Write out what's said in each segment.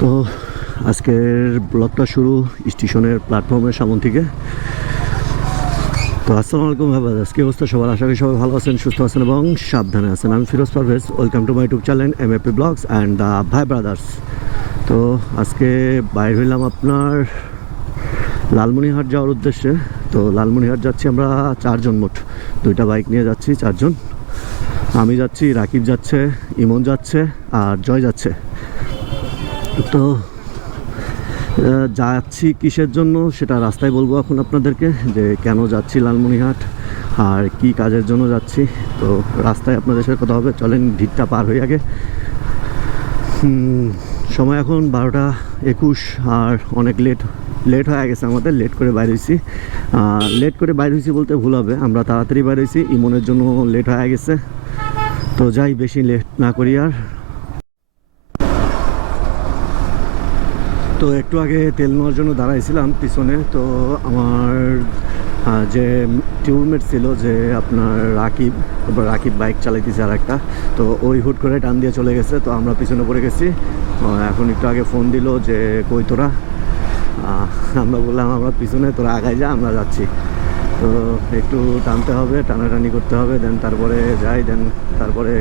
তো আজকের ব্লগটা শুরু স্টেশনের প্ল্যাটফর্মের সামনে থেকে। তো আসসালামু আলাইকুম ভাইবাজ, আজকে অবস্থা সবার, আশা করি সবাই ভালো আছেন, সুস্থ আছেন এবং সাবধানে আছেন। আমি Firoz Parvez, welcome to my YouTube channel MAP blogs and the Bhai brothers. তো আজকে বাইর হইলাম আপনার লালমনিরহাট যাওয়ার উদ্দেশ্যে। তো লালমনিরহাট যাচ্ছি আমরা চারজন, মোট দুইটা বাইক নিয়ে যাচ্ছি, চারজন। আমি যাচ্ছি, রাকিব যাচ্ছে, ইমন যাচ্ছে আর জয় যাচ্ছে। তো যাচ্ছি কিসের জন্য সেটা রাস্তায় বলবো এখন আপনাদেরকে, যে কেন যাচ্ছি লালমনিরহাট আর কি কাজের জন্য যাচ্ছি। তো রাস্তায় আপনাদের সাথে কথা হবে, চলেন ভিড়টা পার হয়ে আগে। সময় এখন 12:21 আর অনেক লেট হয়ে গেছে আমাদের, লেট করে বাইর হয়েছি বলতে ভুল হবে, আমরা তাড়াতাড়ি বাইর হয়েছি, ইমনের জন্য লেট হয়ে গেছে। তো যাই, বেশি লেট না করি আর। তো একটু আগে তেল নেওয়ার জন্য দাঁড়াইছিলাম পিছনে। তো আমার যে টিউরমেট ছিল, যে আপনার রাকিব বাইক চালাইতেছে আর একটা, তো ওই হুট করে টান দিয়ে চলে গেছে। তো আমরা পিছনে পড়ে গেছি। এখন একটু আগে ফোন দিল যে কই তোরা, আমরা বললাম আমরা পিছনে, তোরা আগায় যা, আমরা যাচ্ছি। তো একটু টানতে হবে, টানাটানি করতে হবে, দেন তারপরে যাই, দেন তারপরে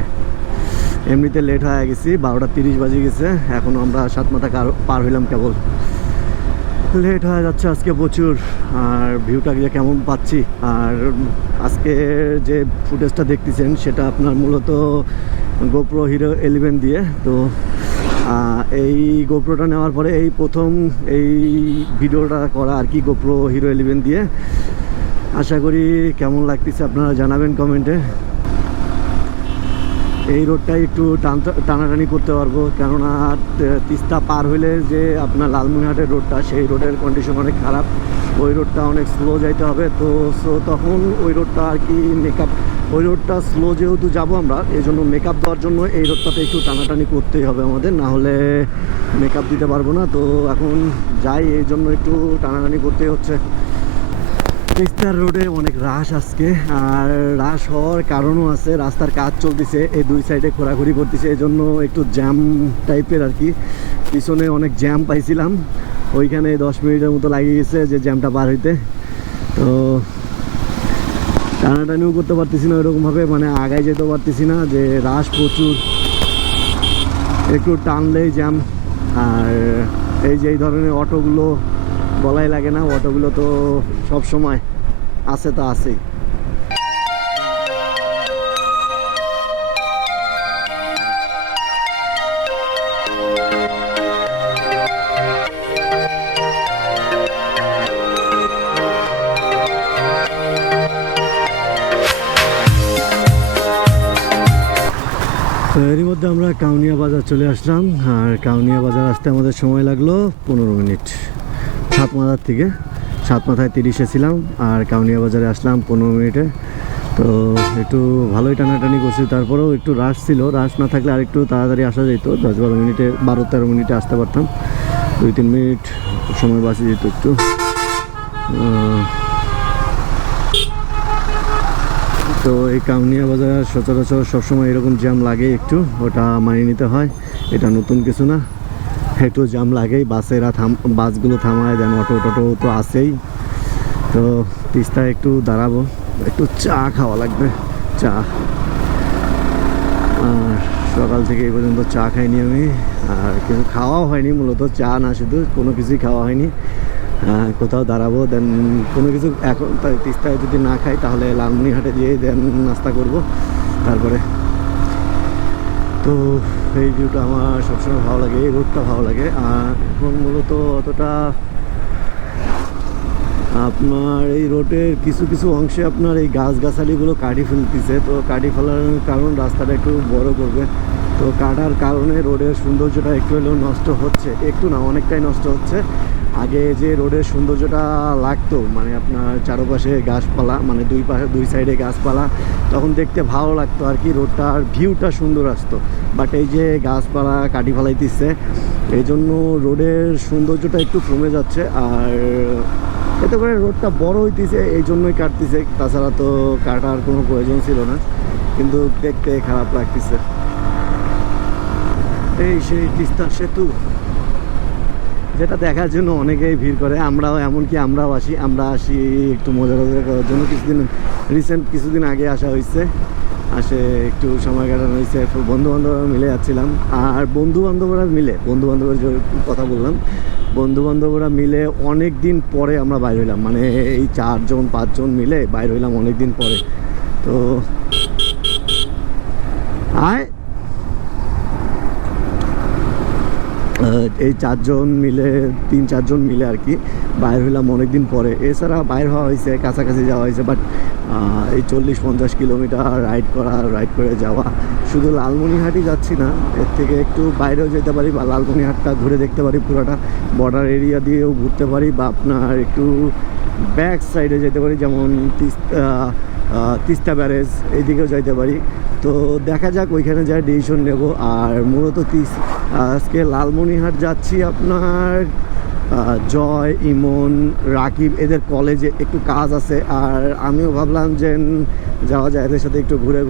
এমনিতে লেট হয়ে গেছি, 12:30 বাজে গেছে, এখনও আমরা সাতমাথা পার হইলাম কেবল। লেট হয়ে যাচ্ছে আজকে প্রচুর। আর ভিউটা যে কেমন পাচ্ছি, আর আজকে যে ফুটেজটা দেখতেছেন সেটা আপনার মূলত গোপ্রো হিরো 11 দিয়ে। তো এই গোপ্রোটা নেওয়ার পরে এই প্রথম এই ভিডিওটা করা আর কি, গোপ্রো হিরো 11 দিয়ে। আশা করি কেমন লাগতেছে আপনারা জানাবেন কমেন্টে। এই রোডটাই একটু টানাটানি করতে পারবো, কেননা তিস্তা পার হইলে যে আপনার লালমনিরহাটের রোডটা, সেই রোডের কন্ডিশন অনেক খারাপ, ওই রোডটা অনেক স্লো যাইতে হবে। তো তখন ওই রোডটা আর কি ওই রোডটা স্লো যেহেতু যাবো আমরা, এই জন্য মেকআপ দেওয়ার জন্য এই রোডটাতে একটু টানাটানি করতেই হবে আমাদের, না হলে মেকআপ দিতে পারবো না। তো এখন যাই, এই জন্য একটু টানাটানি করতেই হচ্ছে। তিস্তার রোডে অনেক রাশ আজকে, আর রাশ হওয়ার কারণও আছে, রাস্তার কাজ চলতেছে, এই দুই সাইডে ঘোরাঘুরি করতেছে, এই জন্য একটু জ্যাম টাইপের আর কি। পিছনে অনেক জ্যাম পাইছিলাম, ওইখানে 10 মিনিটের মতো লাগিয়ে গেছে যে জ্যামটা পার হইতে। তো টানাটানিও করতে পারতেছি না ওইরকমভাবে, মানে আগায় যেতে পারতেছি না, যে রাশ প্রচুর, একটু টানলেই জ্যাম। আর এই যে এই ধরনের অটোগুলো বলাই লাগে না, অটোগুলো তো সব সময় আছে, তো আছেই। তো এরই মধ্যে আমরা কাউনিয়া বাজার চলে আসলাম, আর কাউনিয়া বাজার আসতে আমাদের সময় লাগলো 15 মিনিট। সাতমাথার থেকে, সাতমাথায় 30-এ ছিলাম, আর কাউনিয়া বাজারে আসলাম 15 মিনিটে। তো একটু ভালোই টানাটানি করছি, তারপরেও একটু রাশ ছিল, রাশ না থাকলে আর একটু তাড়াতাড়ি আসা যেত, 10-12 মিনিটে, 12-13 মিনিটে আসতে পারতাম, 2-3 মিনিট সময় বাঁচে যেত একটু। তো এই কাউনিয়া বাজার সচরাচর সবসময় এরকম জ্যাম লাগে একটু, ওটা মানিয়ে নিতে হয়, এটা নতুন কিছু না, একটু জ্যাম লাগেই। বাসগুলো থামায়, দেন অটো তো আছেই। তো তিস্তায় একটু দাঁড়াবো, একটু চা খাওয়া লাগবে, চা। আর সকাল থেকে এই পর্যন্ত চা খাইনি আমি, আর কিছু খাওয়াও হয়নি, মূলত চা না, শুধু কোনো কিছুই খাওয়া হয়নি। কোথাও দাঁড়াবো, দেন কোনো কিছু এখন তিস্তায় যদি না খাই তাহলে লালমনিরহাটে গিয়ে দেন নাস্তা করব তারপরে। তো এই ভিউটা আমার সবসময় ভালো লাগে, এই রোডটা ভালো লাগে। আর এখন মূলত অতটা আপনার এই রোডের কিছু অংশে আপনার এই গাছগাছালিগুলো কাটি ফেলতেছে, তো কাটি ফেলার কারণ রাস্তাটা একটু বড় করবে, তো কাটার কারণে রোডের সৌন্দর্যটা একটু হলেও নষ্ট হচ্ছে, একটু না অনেকটাই নষ্ট হচ্ছে। আগে যে রোডের সৌন্দর্যটা লাগতো, মানে আপনার চারপাশে গাছপালা, মানে দুই সাইডে গাছপালা, তখন দেখতে ভালো লাগতো আর কি, রোডটার ভিউটা সুন্দর আসতো। বাট এই যে গাছপালা কাটি ফেলাইতেছে, এই জন্য রোডের সৌন্দর্যটা একটু কমে যাচ্ছে। আর এতে করে রোডটা বড় হইতেছে, এই জন্যই কাটতেছে, তাছাড়া তো কাটার কোনো প্রয়োজন ছিল না, কিন্তু দেখতে খারাপ লাগতেছে। এই সেই তিস্তা সেতু, যেটা দেখার জন্য অনেকেই ভিড় করে, আমরাও এমনকি আমরাও আসি একটু মজা করার জন্য। কিছুদিন আগে আসা হয়েছে, আসে একটু সময় কাটানো হয়েছে, বন্ধু বান্ধবরা মিলে যাচ্ছিলাম। আর বন্ধু বান্ধবের কথা বললাম, বন্ধু বান্ধবরা মিলে অনেক দিন পরে আমরা বাইর হইলাম, মানে এই 4-5 জন মিলে বাইর হইলাম অনেক দিন পরে। তো এই 3-4 জন মিলে আর কি বাইর হইলাম অনেকদিন পরে। এছাড়া বাইর হওয়া হয়েছে, কাছাকাছি যাওয়া হয়েছে, বাট এই 40-50 কিলোমিটার রাইড করে যাওয়া। শুধু লালমনিরহাটই যাচ্ছি না, এর থেকে একটু বাইরেও যেতে পারি বা লালমনিরহাটটা ঘুরে দেখতে পারি, পুরোটা বর্ডার এরিয়া দিয়েও ঘুরতে পারি, বা আপনার একটু ব্যাক সাইডে যেতে পারি, যেমন তিস্তা ব্যারেজ এইদিকেও যাইতে পারি। তো দেখা যাক, ওইখানে যাই ডিসিশন নেব। আর মূলত আজকে লালমনিরহাট যাচ্ছি আপনার জয়, ইমন, রাকিব এদের কলেজে একটু কাজ আছে। আর আমিও ভাবলাম যে যাওয়া যায়, এদের সাথে একটু ঘুরে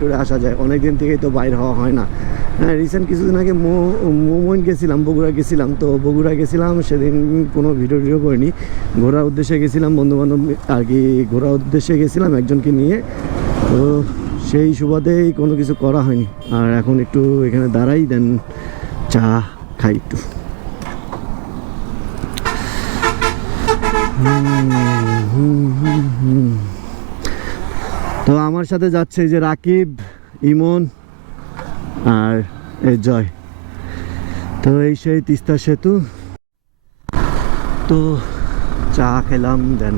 টুরে আসা যায়, অনেক দিন থেকেই তো বাইর হওয়া হয় না। হ্যাঁ, রিসেন্ট কিছুদিন আগে মোমোইন গেছিলাম, বগুড়া গেছিলাম। তো বগুড়া গেছিলাম, সেদিন কোনো ভিডিও করিনি, ঘোরার উদ্দেশ্যে গেছিলাম, বন্ধুবান্ধব আর কি ঘোরার উদ্দেশ্যে গেছিলাম একজনকে নিয়ে। তো সেই সুবাদেই কোনো কিছু করা হয়নি। আর এখন একটু এখানে দাঁড়াই, দেন চা খাই একটু। তো আমার সাথে যাচ্ছে যে রাকিব, ইমন আর এই জয়। তো এই সেই তিস্তা সেতু। তো চা খেলাম, দেন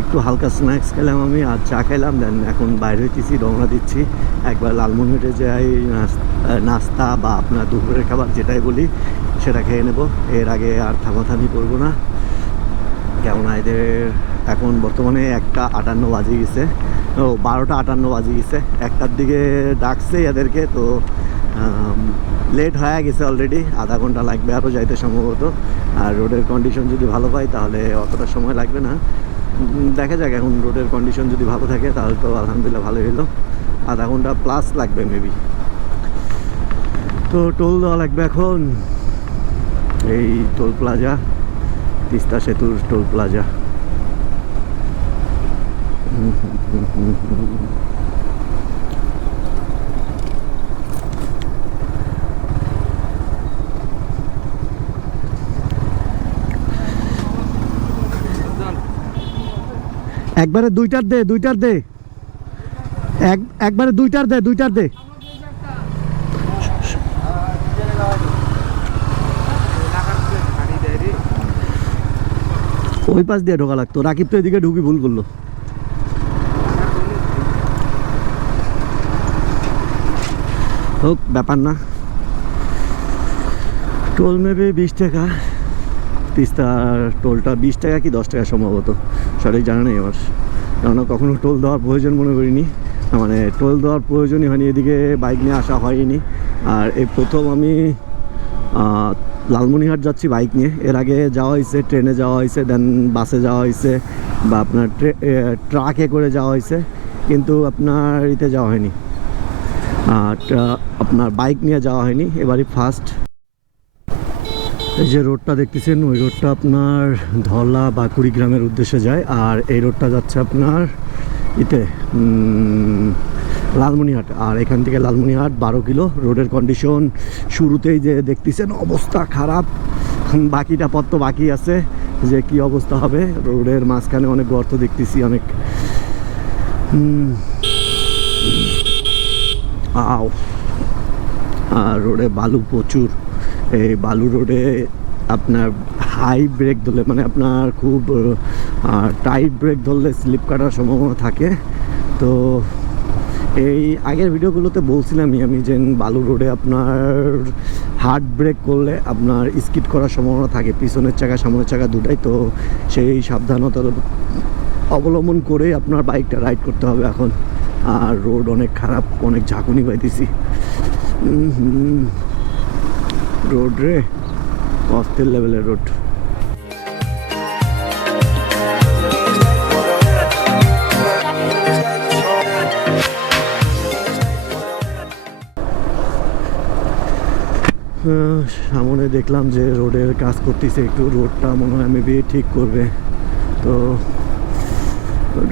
একটু হালকা স্ন্যাক্স খেলাম আমি, আর চা খেলাম, দেন এখন বাইরে হইতেছি, রওনা দিচ্ছি। একবার লালমনিরহাটে যাই, নাস্তা বা আপনার দুপুরের খাবার যেটাই বলি সেটা খেয়ে নেব। এর আগে আর থামাথামি করবো না, কেননা এদের এখন বর্তমানে 1:58 বাজে গেছে, 12:58 বাজে গেছে। 1টার দিকে ডাকছে এদেরকে, তো লেট হয়ে গেছে অলরেডি, আধা ঘন্টা লাগবে আরও যাইতে সম্ভবত। আর রোডের কন্ডিশন যদি ভালো পাই তাহলে অতটা সময় লাগবে না, দেখা যাক। এখন রোডের কন্ডিশন যদি ভালো থাকে তাহলে তো আলহামদুলিল্লাহ ভালোই হলো, আধা ঘন্টা প্লাস লাগবে মেবি। তো টোল দেওয়া লাগবে এখন, এই টোল প্লাজা, তিস্তা সেতুর টোল প্লাজা। একবারে দুইটার দে একবারে দুইটার দে। ওই পাশ দিয়ে ঢোকা লাগতো, রাকিব তো এদিকে ঢুকি ভুল করলো। হোক, ব্যাপার না। টোল মেবি 20 টাকা, তিস্তার টোলটা 20 টাকা কি 10 টাকা সম্ভবত, সঠিক জানা নেই আমার, কেননা কখনো টোল দেওয়ার প্রয়োজন মনে করিনি, মানে টোল দেওয়ার প্রয়োজনই হয়নি, এদিকে বাইক নিয়ে আসা হয়নি। আর এই প্রথম আমি লালমনিরহাট যাচ্ছি বাইক নিয়ে। এর আগে যাওয়া হয়েছে, ট্রেনে যাওয়া হয়েছে, দেন বাসে যাওয়া হয়েছে, বা আপনার ট্রাকে করে যাওয়া হয়েছে, কিন্তু আপনার ইতে যাওয়া হয়নি, আপনার বাইক নিয়ে যাওয়া হয়নি, এবারই ফার্স্ট। এই যে রোডটা দেখতেছেন, ওই রোডটা আপনার ধলা বা কুড়িগ্রামের উদ্দেশ্যে যায়, আর এই রোডটা যাচ্ছে আপনার ইতে লালমনিরহাট। আর এখান থেকে লালমনিরহাট 12 কিলো। রোডের কন্ডিশন শুরুতেই যে দেখতেছেন অবস্থা খারাপ, বাকিটা পথ তো বাকি আছে, যে কি অবস্থা হবে। রোডের মাঝখানে অনেক গর্ত দেখতেছি, অনেক আর রোডে বালু প্রচুর। এই বালু রোডে আপনার হাই ব্রেক ধরলে, মানে আপনার খুব টাইট ব্রেক ধরলে স্লিপ কাটার সম্ভাবনা থাকে। তো এই আগের ভিডিওগুলোতে বলছিলামই আমি যে বালু রোডে আপনার হার্ড ব্রেক করলে আপনার স্কিড করার সম্ভাবনা থাকে, পিছনের চাকা সামনের চাকা দুটাই। তো সেই সাবধানতা অবলম্বন করে আপনার বাইকটা রাইড করতে হবে এখন। আর রোড অনেক খারাপ, অনেক ঝাঁকুনি পাইতেছি। রোড রে অস্থির লেভেলের রোড। সামনে দেখলাম যে রোডের কাজ করতেছে, একটু রোডটা মনে হয় মেবি ঠিক করবে। তো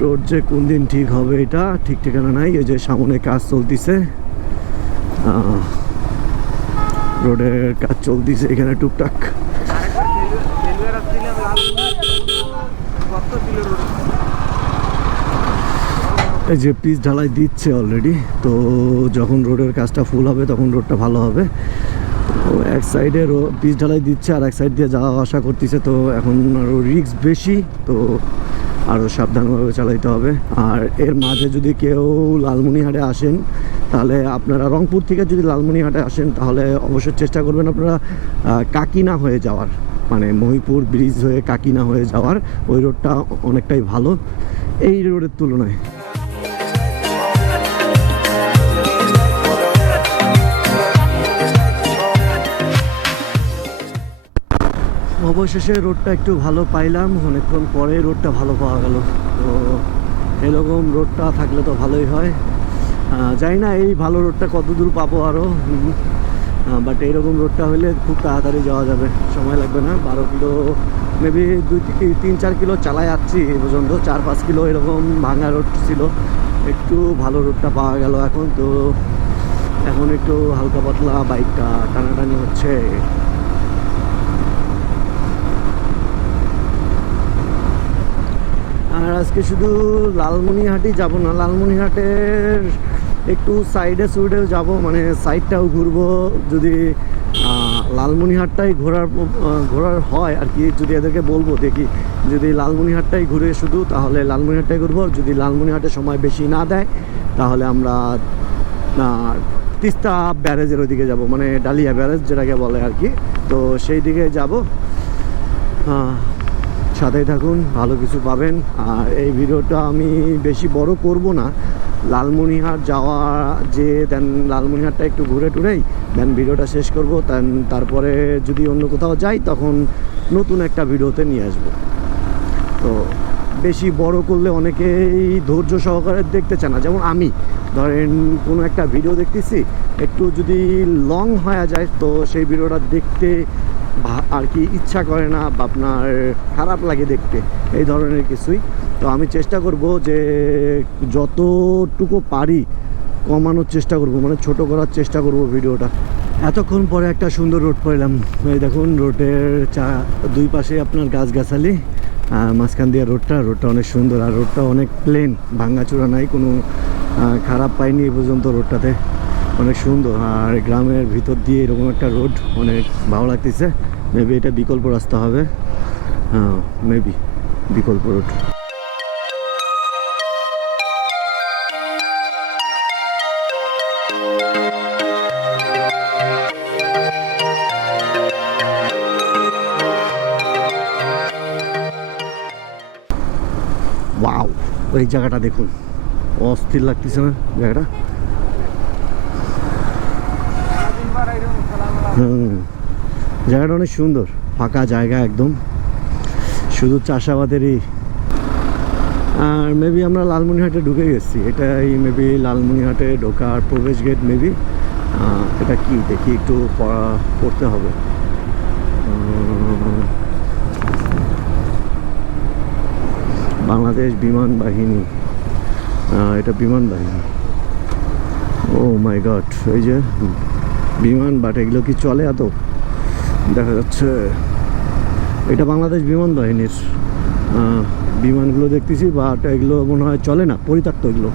রোড যে কোন দিন ঠিক হবে এটা ঠিক ঠিকানা নাই। এই যে সামনে কাজ চলতেছে, রোডের কাজ চলতেছে এখানে টুকটাক। এই যে পিচ ঢালাই দিচ্ছে অলরেডি, তো যখন রোডের কাজটা ফুল হবে তখন রোডটা ভালো হবে। তো এক সাইডে পিচ ঢালাই দিচ্ছে আর এক সাইড দিয়ে যাওয়া আসা করতেছে, তো এখন আরও রিস্ক বেশি, তো আরও সাবধানভাবে চালাইতে হবে। আর এর মাঝে যদি কেউ লালমনিরহাটে আসেন, তাহলে আপনারা রংপুর থেকে যদি লালমনিরহাটে আসেন তাহলে অবশ্যই চেষ্টা করবেন আপনারা কাকিনা হয়ে যাওয়ার, মানে মহিপুর ব্রিজ হয়ে কাকিনা হয়ে যাওয়ার। ওই রোডটা অনেকটাই ভালো এই রোডের তুলনায়। অবশেষে রোডটা একটু ভালো পাইলাম, অনেকক্ষণ পরে রোডটা ভালো পাওয়া গেল। তো এরকম রোডটা থাকলে তো ভালোই হয়। জানি না এই ভালো রোডটা কত দূর পাবো আরও, বাট এইরকম রোডটা হলে খুব তাড়াতাড়ি যাওয়া যাবে, সময় লাগবে না। 12 কিলো মেবি 3-4 কিলো চালাই যাচ্ছি এই পর্যন্ত, 4-5 কিলো এরকম ভাঙা রোড ছিল। একটু ভালো রোডটা পাওয়া গেল এখন। তো এখন একটু হালকা পাতলা বাইকটা টানাটানি হচ্ছে। আর আজকে শুধু লালমনিরহাটই যাব না, লালমনিরহাটের একটু সাইডে সুইডেও যাব, মানে সাইডটাও ঘুরবো যদি লালমনিরহাটটাই ঘোরার হয় আর কি। যদি এদেরকে বলবো দেখি যদি লালমনিরহাটটাই ঘুরে শুধু, তাহলে লালমনিরহাটটাই ঘুরবো। যদি লালমনিরহাটে সময় বেশি না দেয় তাহলে আমরা তিস্তা ব্যারেজের ওইদিকে যাব, মানে ডালিয়া ব্যারেজ যেটাকে বলে আর কি। তো সেই দিকে যাব, সাথেই থাকুন, ভালো কিছু পাবেন। আর এই ভিডিওটা আমি বেশি বড় করব না, লালমনিরহাট যাওয়া যে দেন লালমনিরহাটটা একটু ঘুরে টুরেই দেন ভিডিওটা শেষ করব। তারপরে যদি অন্য কোথাও যাই তখন নতুন একটা ভিডিওতে নিয়ে আসব। তো বেশি বড় করলে অনেকেই ধৈর্য সহকারে দেখতে চায় না। যেমন আমি ধরেন কোনো একটা ভিডিও দেখতেছি, একটু যদি লং হয়ে যায় তো সেই ভিডিওটা দেখতে আর কি ইচ্ছা করে না, বা আপনার খারাপ লাগে দেখতে, এই ধরনের কিছুই। তো আমি চেষ্টা করব যে যতটুকু পারি কমানোর চেষ্টা করব, মানে ছোট করার চেষ্টা করব ভিডিওটা। এতক্ষণ পরে একটা সুন্দর রোড পেলাম। এই দেখুন রোডের দুই পাশে আপনার গাছগাছালি, আর মাঝখান দিয়ে রোডটা অনেক সুন্দর। আর রোডটা অনেক প্লেন, ভাঙাচোরা নাই, কোনো খারাপ পাইনি এ পর্যন্ত। রোডটাতে অনেক সুন্দর। আর গ্রামের ভিতর দিয়ে এরকম একটা রোড অনেক ভালো লাগতেছে। মেবি এটা বিকল্প রাস্তা হবে, মেবি বিকল্প রোড। ওয়াও, ওই জায়গাটা দেখুন, অস্থির লাগতেছে না জায়গাটা? জায়গাটা অনেক সুন্দর, ফাঁকা জায়গা একদম, শুধু চাষাবাদেরই। আর মেবি আমরা লালমনিরহাটে ঢুকে গেছি, এটাই মেবি লালমনিরহাটে ঢোকার প্রবেশ গেট মেবি। এটা কি দেখি, একটু পড়তে হবে। বাংলাদেশ বিমান বাহিনী, এটা বিমান বাহিনী। ও মাই গড, এই যে বিমান, বাট এগুলো কি চলে এত? দেখা যাচ্ছে এটা বাংলাদেশ বিমান বাহিনীর বিমানগুলো দেখতেছি, বাট এগুলো মনে হয় চলে না, পরিত্যক্ত, এগুলো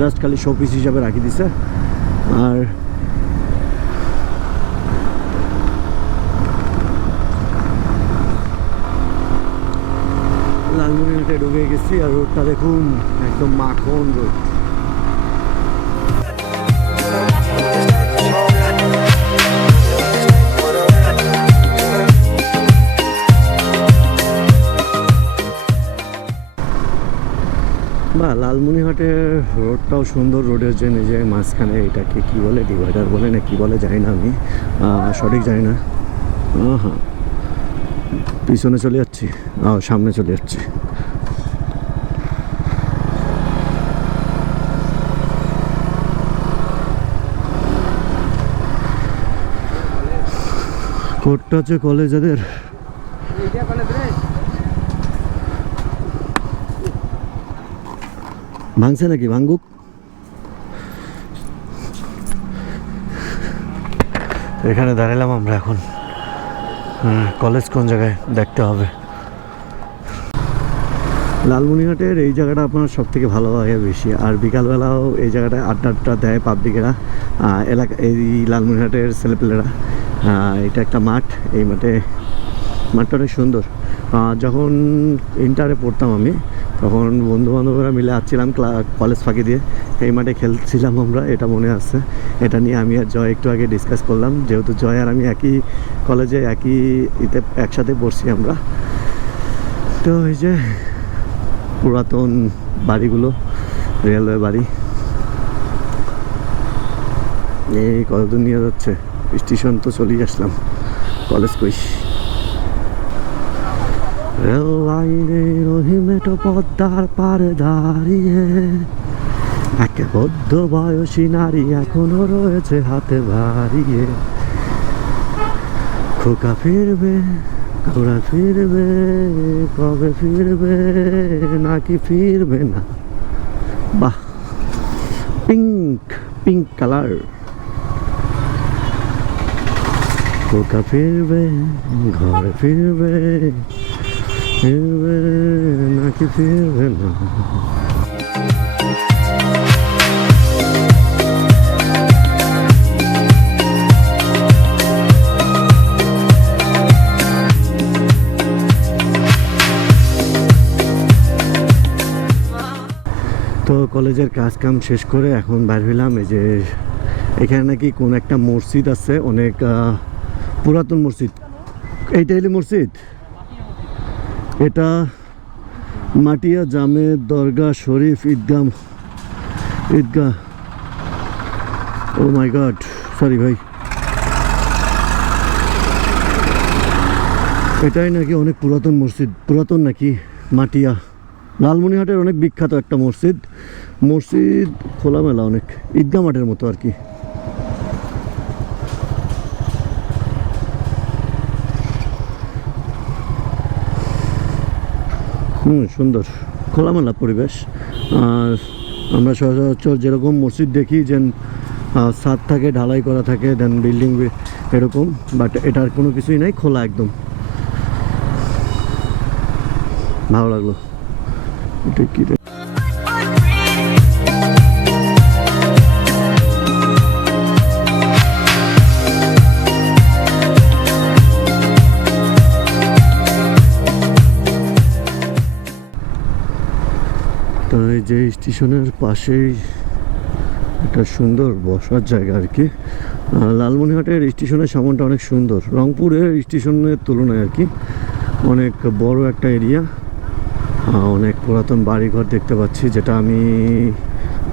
জাস্ট খালি শোপিস হিসাবে রাখি দিছে। আর লালমনিরহাটে ঢুকে গেছি। আর রোডটা দেখুন, একদম মাখন রোড। বা লালমনিরহাটের রোডটাও সুন্দর, রোডের যে নিজে মাঝখানে এটাকে কি বলে, ডিভাইডার বলে না কি বলে জানি না, আমি সঠিক জানি না। হ্যাঁ, পিছনে চলে যাচ্ছি, সামনে চলে যাচ্ছি। কোর্টটা হচ্ছে কলেজেদের। ভাঙছে নাকি? ভাঙ্গুক। এখানে দাঁড়ালাম আমরা এখন। কলেজ কোন জায়গায় দেখতে হবে। লালমনিরহাটের এই জায়গাটা আপনার সব থেকে ভালো লাগে বেশি। আর বিকালবেলাও এই জায়গাটায় আড্ডা দেয় পাবলিকেরা, এলাকা এই লালমনিরহাটের ছেলেপেলেরা। এটা একটা মাঠ, এই মাঠটা অনেক সুন্দর। যখন ইন্টারে পড়তাম আমি, তখন বন্ধুবান্ধবরা মিলে আসছিলাম কলেজ ফাঁকি দিয়ে, এই মাঠে খেলছিলাম আমরা, এটা মনে আছে। এটা নিয়ে আমি আর জয় একটু আগে ডিসকাস করলাম, যেহেতু জয় আর আমি একই কলেজে একসাথে পড়ছি আমরা। তো এই যে পুরাতন বাড়িগুলো, রেলওয়ে বাড়ি, এই কতদূর নিয়ে যাচ্ছে। স্টেশন তো চলেই আসলাম, কলেজ কই। রেল লাইনে রহিমেটো পদ্মার পারে দাঁড়িয়ে, একে বদ্ধ বয়সী নারী এখনো রয়েছে হাতে বাড়িয়ে। খোকা ফিরবে, ঘোড়া ফিরবে, কবে ফিরবে নাকি ফিরবে না। বাহ, পিঙ্ক কালার। খোকা ফিরবে, ঘরে ফিরবে, ফিরবে নাকি ফিরবে না। তো কলেজের কাজ কাম শেষ করে এখন বাইর হইলাম। এই যে এখানে নাকি কোন একটা মসজিদ আছে, অনেক পুরাতন মসজিদ। এইটা হলো মসজিদ, এটা মাটিয়া জামে দরগা শরীফ ঈদগাহ। ও মাই গড, সরি ভাই। এটাই নাকি অনেক পুরাতন মসজিদ, পুরাতন নাকি মাটিয়া। লালমনিরহাটের অনেক বিখ্যাত একটা মসজিদ, খোলামেলা অনেক, ঈদগাহ মাঠের মতো আর কি। সুন্দর খোলামেলা পরিবেশ। আর আমরা সচরাচর যেরকম মসজিদ দেখি, যে ছাদ থাকে, ঢালাই করা থাকে, দেন বিল্ডিং এরকম, বাট এটার কোনো কিছুই নাই, খোলা একদম। ভালো লাগলো। এটা কি রে? তো এই যে স্টেশনের পাশেই একটা সুন্দর বসার জায়গা আর কি। লালমনিরহাটের স্টেশনের সামনটা অনেক সুন্দর, রংপুরের স্টেশনের তুলনায় আর কি। অনেক বড় একটা এরিয়া, অনেক পুরাতন বাড়িঘর দেখতে পাচ্ছি, যেটা আমি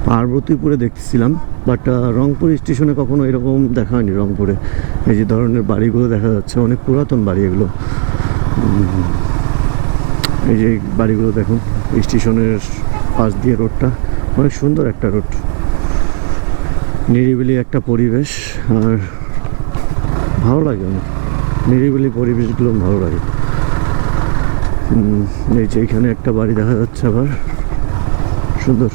পার্বতীপুরে দেখছিলাম, বাট রংপুর স্টেশনে কখনো এরকম দেখা হয়নি। রংপুরে এই যে ধরনের বাড়িগুলো দেখা যাচ্ছে, অনেক পুরাতন বাড়ি এগুলো। এই যে বাড়িগুলো দেখুন, স্টেশনের পাশ দিয়ে রোডটা অনেক সুন্দর একটা রোড, নিরিবিলি একটা পরিবেশ, আর ভালো লাগে অনেক। নিরিবিলি পরিবেশগুলো ভালো লাগে। এই যে এখানে একটা বাড়ি দেখা যাচ্ছে আবার, সুন্দর।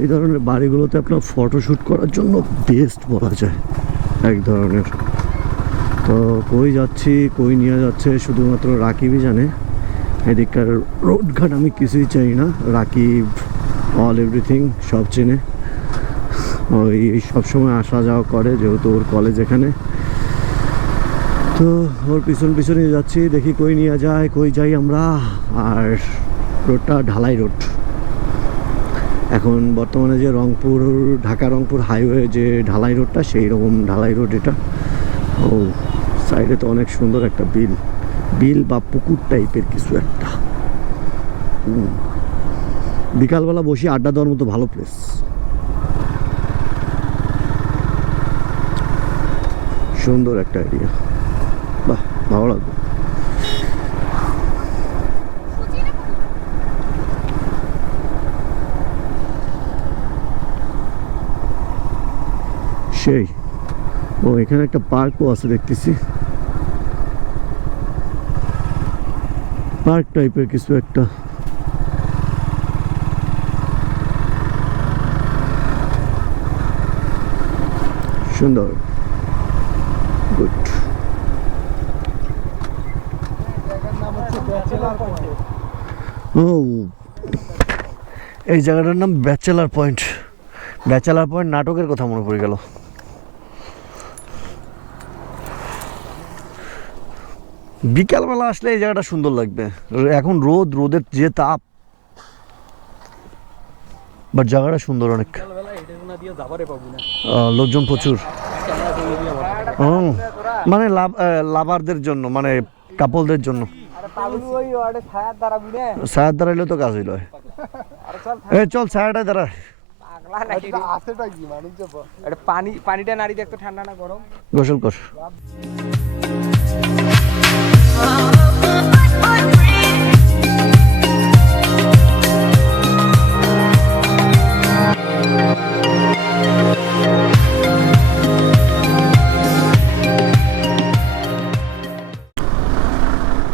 এই ধরনের বাড়িগুলোতে আপনার ফটোশ্যুট করার জন্য বেস্ট বলা যায় এক ধরনের। তো কই যাচ্ছি, কই নিয়ে যাচ্ছে শুধুমাত্র রাকিবই জানে। এদিককার রোডঘাট আমি কিছুই চাই না, রাকিব অল এভরিথিং সব চেনে। ওই সবসময় আসা যাওয়া করে, যেহেতু ওর কলেজ এখানে। তো ওর পিছনে যাচ্ছি, দেখি কই নিয়ে যায়, কই যাই আমরা। আর রোডটা ঢালাই রোড এখন বর্তমানে, যে ঢাকা রংপুর হাইওয়ে যে ঢালাই রোডটা, সেই রকম ঢালাই রোড এটা। ও সাইডে তো অনেক সুন্দর একটা বিল বা পুকুর টাইপের কিছু একটা। বিকালবেলা বসে আড্ডা দেওয়ার মতো ভালো প্লেস, সুন্দর একটা এরিয়া। বাহ, ভালো লাগবে। সেই ও এখানে একটা পার্কও আছে দেখতেছি, পার্ক টাইপের কিছু একটা। সুন্দর, গুড। ও এই জায়গাটার নাম ব্যাচেলার পয়েন্ট। ব্যাচেলার পয়েন্ট নাটকের কথা মনে পড়ে গেল। বিকালবেলা আসলে এই জায়গাটা সুন্দর লাগবে। এখন রোদের যে তাপ, বাট জায়গাটা সুন্দর অনেক, লোকজন প্রচুর। মানে লাভারদের জন্য, মানে কাপলদের জন্য। ছায়ার দাঁড়াইলে তো কাজ হইল। চল ছায়াটাই দাঁড়া। পানিটা নারী দেখতো ঠান্ডা না গরম? গোসল কর।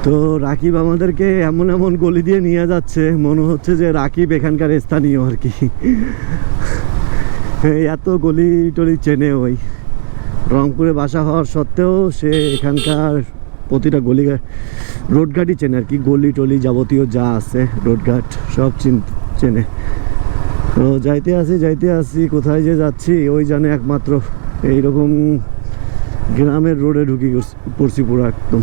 তো রাকিব আমাদেরকে এমন এমন গলি দিয়ে নিয়ে যাচ্ছে, মনে হচ্ছে যে রাকিব এখানকার স্থানীয় আর কি। এত গলি টলি চেনে ওই, রংপুরে বাসা হওয়ার সত্ত্বেও সে এখানকার প্রতিটা গলি রোডঘাটই চেনে আর কি, গলি টলি যাবতীয় যা আছে রোডঘাট সব চেনে। তো যাইতে আসি কোথায় যে যাচ্ছি ওই জানে একমাত্র। এইরকম গ্রামের রোডে ঢুকি পড়ছি পুরো একদম।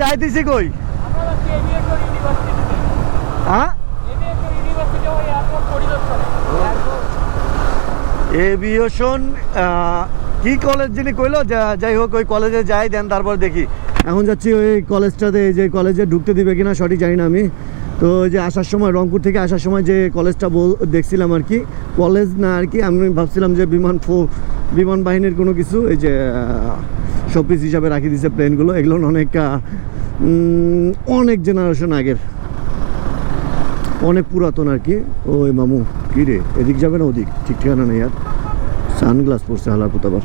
যাইতেছি কই? এভিয়েশন কি কলেজ যিনি কইলো, যাই হোক ওই কলেজে যাই, দেন তারপর দেখি। এখন যাচ্ছি ওই কলেজটাতে, যে কলেজে ঢুকতে দিবে কিনা সঠিক জানি না আমি। তো যে আসার সময়, রংপুর থেকে আসার সময় যে কলেজটা দেখছিলাম আর কি, কলেজ না আর কি, আমি ভাবছিলাম যে বিমান বাহিনীর কোনো কিছু, এই যে শোপিস হিসাবে রাখি দিয়েছে প্লেনগুলো, এগুলো অনেক জেনারেশন আগের, অনেক পুরাতন আর কি। ওই মামু কি রে, এদিক যাবে না ওদিক, ঠিক ঠিকানা নেই আর। সানগ্লাস পরছে হালার পুতাবার।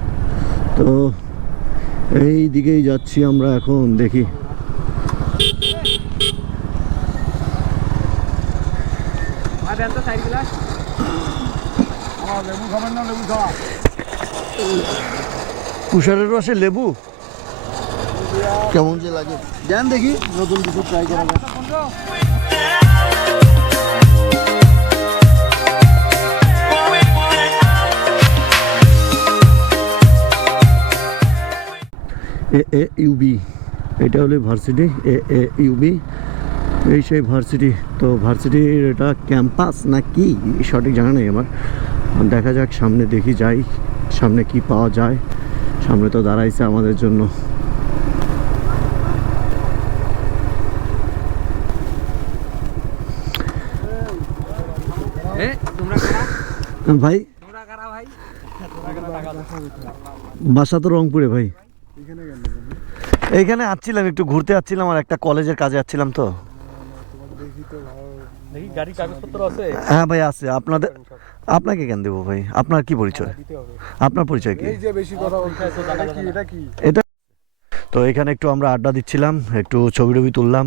তো এই দিকেই যাচ্ছি আমরা এখন, দেখি। কুষারের রসে লেবু কেমন যে লাগে দেন দেখি, নতুন কিছু ট্রাই করা যায়। ইউবি, এটা হলো ভার্সিটি, ইউবি, এই সেই ভার্সিটি। তো ভার্সিটির এটা ক্যাম্পাস না কি সঠিক জানা নেই আমার। দেখা যাক, সামনে দেখি যাই, সামনে কি পাওয়া যায়। সামনে তো দাঁড়াইছে আমাদের জন্য। ভাই বাসা তো রংপুরে ভাই। এইখানে আসছিলাম, একটু ঘুরতে আসছিলাম, আর একটা কলেজের কাজে আসছিলাম। তো হ্যাঁ ভাই আছে। আপনাকে কেন দেবো ভাই? আপনার কি পরিচয়? আপনার পরিচয় কি? এটা তো এখানে একটু আমরা আড্ডা দিচ্ছিলাম, একটু ছবি টবি তুললাম।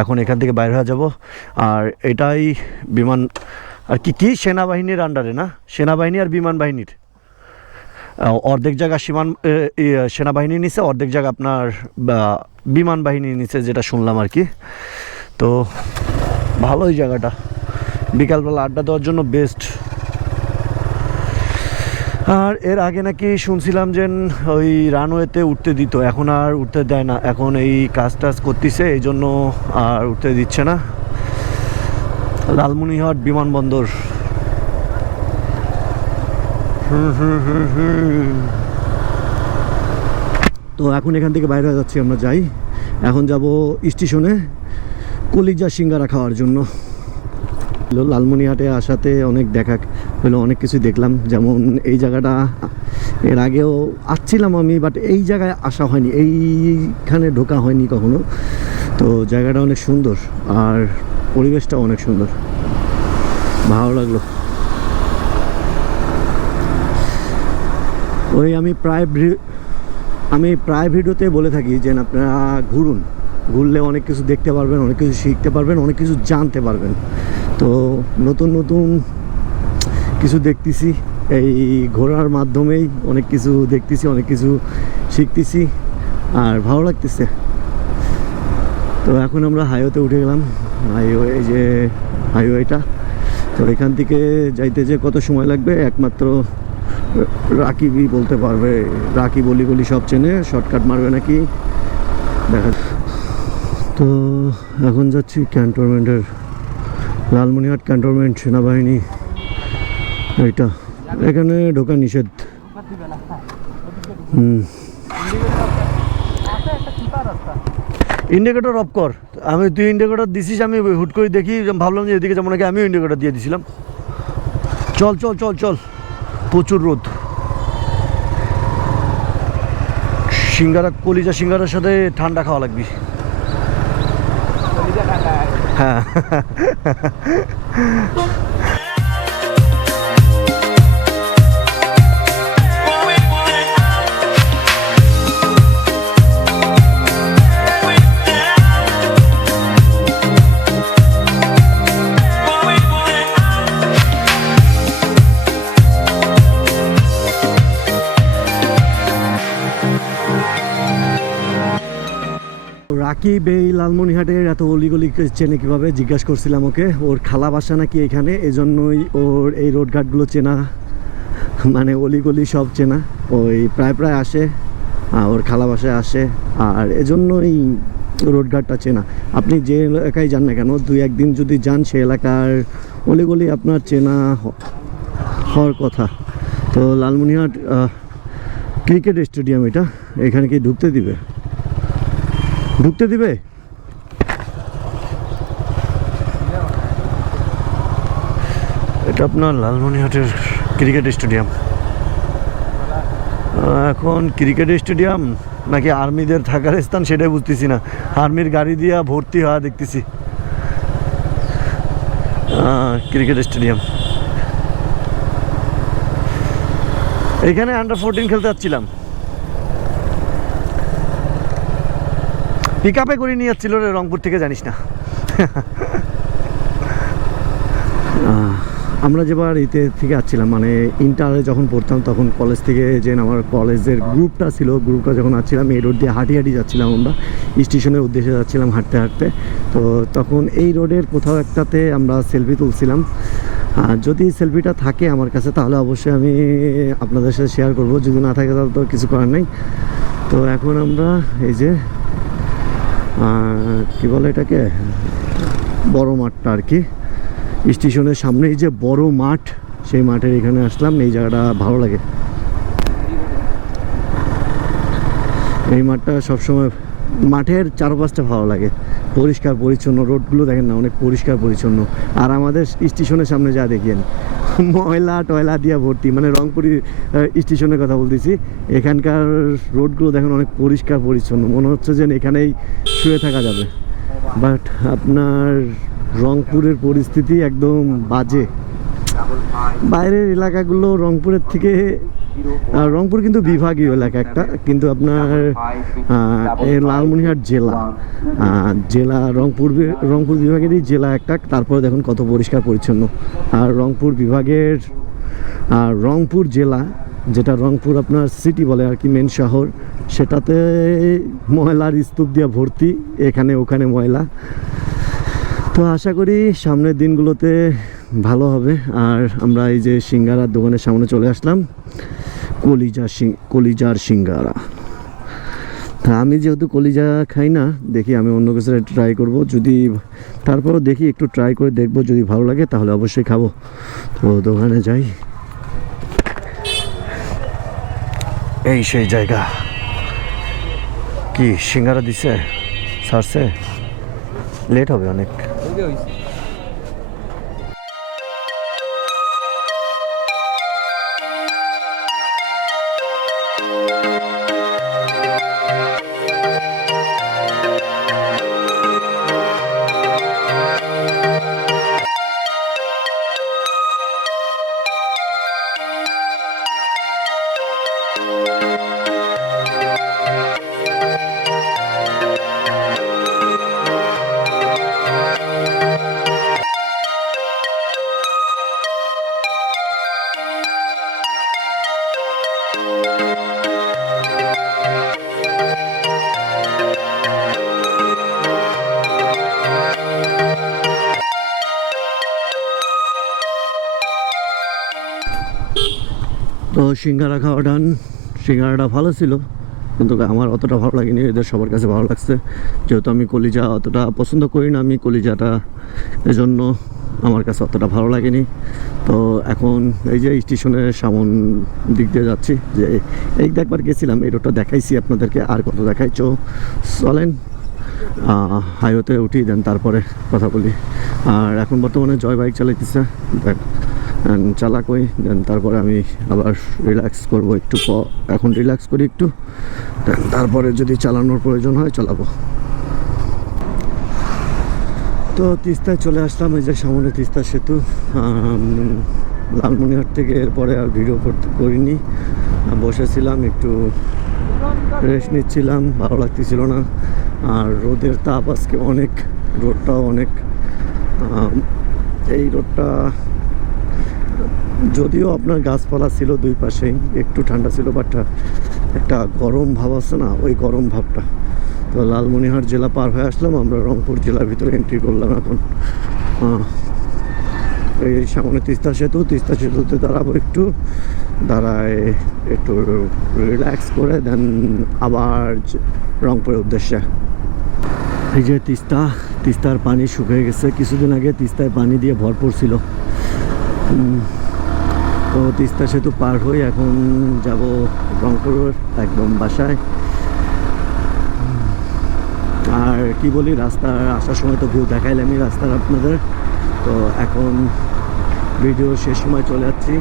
এখন এখান থেকে বাইরে হয়ে যাব। আর এটাই বিমান আর কি সেনাবাহিনীর আন্ডারে না, সেনাবাহিনী আর বিমান বাহিনীর অর্ধেক জায়গা সেনাবাহিনী নিচে, অর্ধেক জায়গা আপনার বিমান বাহিনী নিচে, যেটা শুনলাম আর কি। তো ভালোই জায়গাটা, বিকালবেলা আড্ডা দেওয়ার জন্য বেস্ট। আর এর আগে নাকি শুনছিলাম যে ওই রানওয়েতে উঠতে দিত, এখন আর উঠতে দেয় না। এখন এই কাজ টাজ করতেছে, এই জন্য আর উঠতে দিচ্ছে না। লালমনিরহাট বিমানবন্দর। তো এখন এখান থেকে বাইরে হয়ে যাচ্ছি আমরা, যাই। এখন যাব স্টেশনে কলিজা সিঙ্গারা খাওয়ার জন্য। লালমনিরহাটে আসাতে অনেক দেখা হলো, অনেক কিছু দেখলাম। যেমন এই জায়গাটা এর আগেও আসছিলাম আমি, বাট এই জায়গায় আসা হয়নি, এইখানে ঢোকা হয়নি কখনো। তো জায়গাটা অনেক সুন্দর আর পরিবেশটা অনেক সুন্দর, ভালো লাগলো। ওই আমি প্রায় ভিডিওতে বলে থাকি যে আপনারা ঘুরুন, ঘুরলে অনেক কিছু দেখতে পারবেন, অনেক কিছু শিখতে পারবেন, অনেক কিছু জানতে পারবেন। তো নতুন নতুন কিছু দেখতেছি, এই ঘোরার মাধ্যমেই অনেক কিছু দেখতেছি, অনেক কিছু শিখতেছি আর ভালো লাগতেছে। তো এখন আমরা হাইওয়েতে উঠে গেলাম, হাইওয়ে, এই যে হাইওয়েটা। তো এখান থেকে যাইতে যে কত সময় লাগবে একমাত্র রাকিবই বলতে পারবে। রাকিব গলি সব চেনে, শর্টকাট মারবে নাকি দেখা। তো এখন যাচ্ছি ক্যান্টনমেন্টের, লালমনিরহাট ক্যান্টনমেন্ট সেনাবাহিনী। এইটা এখানে ঢোকা নিষেধ। ইন্ডিকেটর অফ কর। তুই ইন্ডিকেটর দিছিস, আমি হুট করে দেখি, ভাবলাম যে এদিকে যেমন নাকি আমিও ইন্ডিকেটর দিয়ে দিছিলাম। চল চল চল চল, প্রচুর রোদ। সিঙ্গারা, কলিজা সিঙ্গারার সাথে ঠান্ডা খাওয়া লাগবে। হ্যাঁ রাকিব এই লালমনিরহাটের এত অলিগলি চেনে কীভাবে জিজ্ঞাসা করছিলাম ওকে। ওর খালা বাসা নাকি এখানে, এজন্যই ওর এই রোডঘাটগুলো চেনা, মানে অলিগলি সব চেনা। ওই প্রায় আসে, ওর খালা বাসায় আসে, আর এজন্যই রোডঘাটটা চেনা। আপনি যে এলাকায় যান না কেন, 2-1 দিন যদি যান, সে এলাকার অলিগলি আপনার চেনা হওয়ার কথা। তো লালমনিরহাট ক্রিকেট স্টেডিয়াম এটা, এখানে কি ঢুকতে দিবে? এটা আপনার লালমনিরহাটের ক্রিকেট স্টেডিয়াম। এখন ক্রিকেট স্টেডিয়াম নাকি আর্মিদের থাকার স্থান সেটাই বুঝতেছি না। আর্মির গাড়ি দিয়া ভর্তি হওয়া দেখতেছি। ক্রিকেট স্টেডিয়াম, এখানে আন্ডার-14 খেলতে যাচ্ছিলাম, পিক আপে করে নিয়ে যাচ্ছিল রে রংপুর থেকে, জানিস না। আমরা যেবার ইতে থেকে আসছিলাম, মানে ইন্টারে যখন পড়তাম তখন কলেজ থেকে, যে আমার কলেজের গ্রুপটা ছিল, গ্রুপটা যখন আসছিলাম এই রোড দিয়ে হাঁটি যাচ্ছিলাম, আমরা স্টেশনের উদ্দেশ্যে যাচ্ছিলাম হাঁটতে হাঁটতে। তো তখন এই রোডের কোথাও একটাতে আমরা সেলফি তুলছিলাম। যদি সেলফিটা থাকে আমার কাছে তাহলে অবশ্যই আমি আপনাদের সাথে শেয়ার করব, যদি না থাকে তাহলে তো কিছু করার নেই। তো এখন আমরা এই যে কী বলে এটাকে, বড় মাঠটা আর কি, স্টেশনের সামনেই যে বড় মাঠ, সেই মাঠের এখানে আসলাম। এই জায়গাটা ভালো লাগে, এই মাঠটা সবসময়, মাঠের চারপাশটা ভালো লাগে, পরিষ্কার পরিচ্ছন্ন। রোডগুলো দেখেন না, অনেক পরিষ্কার পরিচ্ছন্ন। আর আমাদের স্টেশনের সামনে যা দেখেন, ময়লা টয়লা দিয়ে ভর্তি, মানে রংপুরি স্টেশনের কথা বলতেছি। এখানকার রোডগুলো দেখেন অনেক পরিষ্কার পরিচ্ছন্ন, মনে হচ্ছে যে এখানেই শুয়ে থাকা যাবে। বাট আপনার রংপুরের পরিস্থিতি একদম বাজে। বাইরের এলাকাগুলো রংপুরের থেকে, রংপুর কিন্তু বিভাগীয় এলাকা একটা, কিন্তু আপনার লালমনিরহাট জেলা রংপুর বিভাগেরই জেলা একটা। তারপরে দেখুন কত পরিষ্কার পরিচ্ছন্ন। আর রংপুর বিভাগের, রংপুর জেলা, যেটা রংপুর আপনার সিটি বলে আর কি, মেন শহর, সেটাতে ময়লার স্তূপ দিয়ে ভর্তি, এখানে ওখানে ময়লা। তো আশা করি সামনের দিনগুলোতে ভালো হবে। আর আমরা এই যে সিঙ্গারার দোকানের সামনে চলে আসলাম, কলিজার সিঙ্গারা। আমি যেহেতু কলিজা খাই না, দেখি আমি অন্য কিছু ট্রাই করব, যদি তারপরও দেখি একটু ট্রাই করে দেখব, যদি ভালো লাগে তাহলে অবশ্যই খাবো। তো দোকানে যাই, এই সেই জায়গা। কি সিঙ্গারা দিছে, ছাড়ছে, লেট হবে অনেক। সিঙ্গারা খাওয়া ডান। সিঙ্গারাটা ভালো ছিল, কিন্তু আমার অতটা ভালো লাগেনি, এদের সবার কাছে ভালো লাগছে। যেহেতু আমি কলিজা অতটা পছন্দ করি না, আমি কলিজাটা এজন্য আমার কাছে অতটা ভালো লাগেনি। তো এখন এই যে স্টেশনের সামন দিক দিয়ে যাচ্ছি, যে এই একবার গেছিলাম, এই রোডটা দেখাইছি আপনাদেরকে, আর কত দেখাই। চলেন হাইওয়েতে উঠি, দেন তারপরে কথা বলি। আর এখন বর্তমানে জয় বাইক চালাইতেছে, দেন চালাক ওই, দেন তারপরে আমি আবার রিল্যাক্স করব একটু। এখন রিল্যাক্স করি একটু, দেন তারপরে যদি চালানোর প্রয়োজন হয় চালাবো। তো তিস্তায় চলে আসলাম, এই যে সামনে তিস্তা সেতু। লালমনিরহাট থেকে এরপরে আর ভিডিও করিনি, বসেছিলাম একটু রেস্ট নিচ্ছিলাম, ভালো লাগতেছিল না। আর রোদের তাপ আজকে অনেক, রোদটাও অনেক। এই রোদটা যদিও আপনার গাছপালা ছিল দুই পাশেই, একটু ঠান্ডা ছিল, বাট একটা গরম ভাব আছে না, ওই গরম ভাবটা। তো লালমনিরহাট জেলা পার হয়ে আসলাম, আমরা রংপুর জেলার ভিতরে এন্ট্রি করলাম এখন। এই সামনে তিস্তা সেতু, তিস্তা সেতুতে দাঁড়াবো একটু, দাঁড়ায় একটু রিল্যাক্স করে দেন আবার রংপুরের উদ্দেশ্যে। এই যে তিস্তার পানি শুকিয়ে গেছে, কিছুদিন আগে তিস্তায় পানি দিয়ে ভরপুর ছিল। তো তিস্তা সেতু পার হয়ে এখন যাব রংপুরের একদম বাসায়। আর কি বলি, রাস্তা আসার সময় তো ভিউ দেখাইলামই রাস্তার আপনাদের। তো এখন ভিডিও শেষ সময় চলে যাচ্ছি।